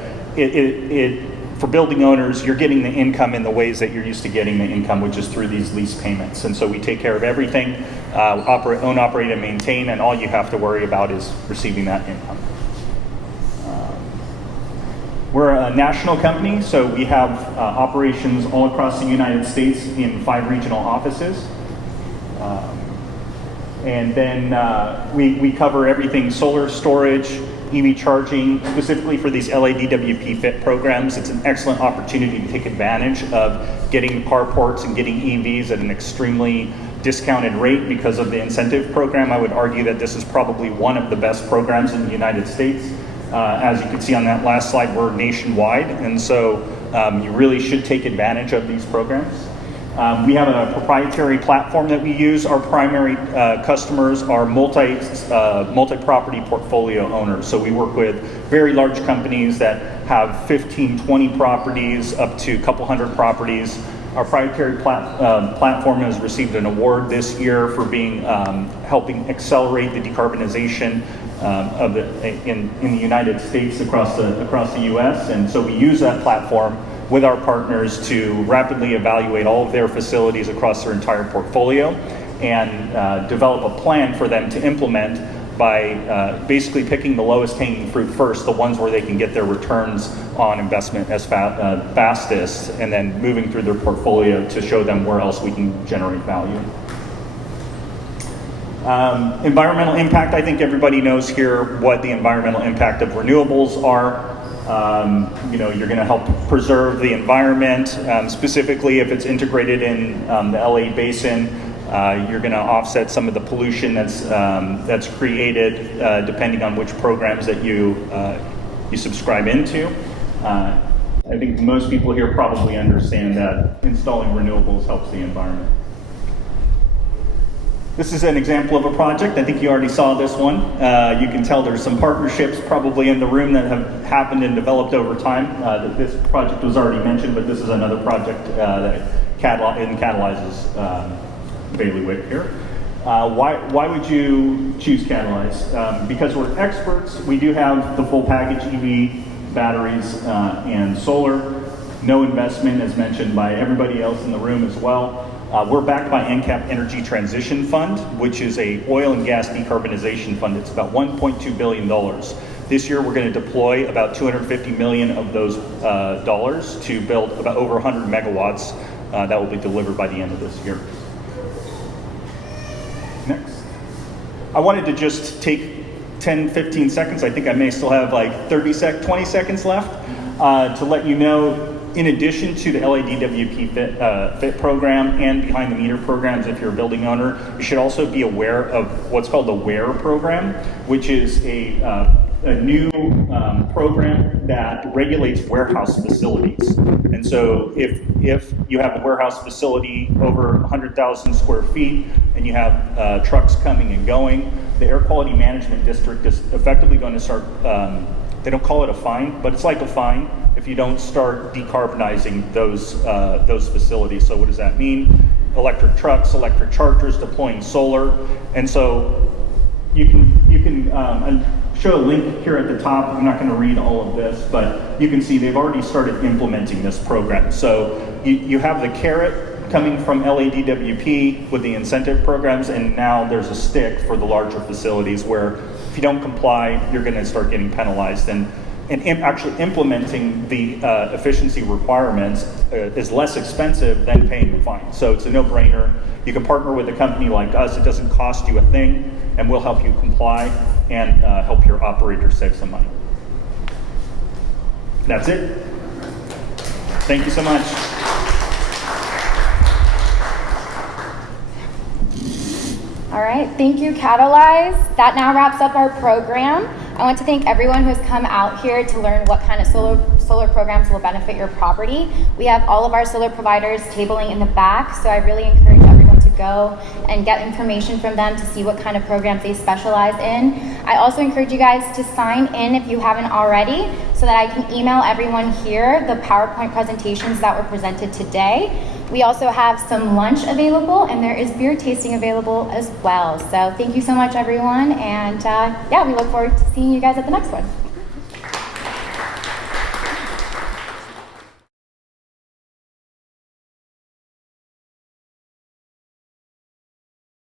for building owners, you're getting the income in the ways that you're used to getting the income, which is through these lease payments. And so we take care of everything, own, operate, and maintain, and all you have to worry about is receiving that income. We're a national company, so we have operations all across the United States in 5 regional offices. And then we cover everything solar storage, EV charging, specifically for these LADWP FIT programs. It's an excellent opportunity to take advantage of getting carports and getting EVs at an extremely discounted rate because of the incentive program. I would argue that this is probably one of the best programs in the United States. As you can see on that last slide, we're nationwide, and so you really should take advantage of these programs. We have a proprietary platform that we use. Our primary customers are multi-property portfolio owners. So we work with very large companies that have 15, 20 properties, up to a couple hundred properties. Our proprietary platform has received an award this year for being helping accelerate the decarbonization in the United States across the U.S. And so we use that platform with our partners to rapidly evaluate all of their facilities across their entire portfolio and develop a plan for them to implement by basically picking the lowest hanging fruit first, the ones where they can get their returns on investment as fastest, and then moving through their portfolio to show them where else we can generate value. Environmental impact, I think everybody knows here what the environmental impact of renewables are. You're going to help preserve the environment, specifically if it's integrated in the LA basin. You're going to offset some of the pollution that's created depending on which programs that you subscribe into. I think most people here probably understand that installing renewables helps the environment. This is an example of a project. I think you already saw this one. You can tell there's some partnerships probably in the room that have happened and developed over time. This project was already mentioned, but this is another project that catalyzes bailiwick here. Why would you choose Catalyze? Because we're experts. We do have the full package, EV, batteries, and solar. No investment, as mentioned by everybody else in the room as well. We're backed by NCAP Energy Transition Fund, which is a oil and gas decarbonization fund. It's about $1.2 billion. This year, we're going to deploy about $250 million of those dollars to build about over 100 megawatts that will be delivered by the end of this year. Next. I wanted to just take 10, 15 seconds. I think I may still have like 20 seconds left to let you know, in addition to the LADWP FIT program and behind the meter programs, if you're a building owner, you should also be aware of what's called the WARE program, which is a new program that regulates warehouse facilities. And so if you have a warehouse facility over 100,000 square feet and you have trucks coming and going, the Air Quality Management District is effectively going to start, they don't call it a fine, but it's like a fine if you don't start decarbonizing those facilities. So what does that mean? Electric trucks, electric chargers, deploying solar. And so you can show a link here at the top. I'm not going to read all of this, but you can see they've already started implementing this program. So you have the carrot coming from LADWP with the incentive programs, and now there's a stick for the larger facilities where if you don't comply, you're going to start getting penalized. And actually implementing the efficiency requirements is less expensive than paying the fine. So it's a no-brainer. You can partner with a company like us. It doesn't cost you a thing, and we'll help you comply and help your operators save some money. That's it. Thank you so much. All right, thank you, Catalyze. That now wraps up our program. I want to thank everyone who has come out here to learn what kind of solar programs will benefit your property. We have all of our solar providers tabling in the back, so I really encourage everyone to go and get information from them to see what kind of programs they specialize in. I also encourage you guys to sign in if you haven't already, so that I can email everyone here the PowerPoint presentations that were presented today. We also have some lunch available, and there is beer tasting available as well. So thank you so much, everyone. And yeah, we look forward to seeing you guys at the next one.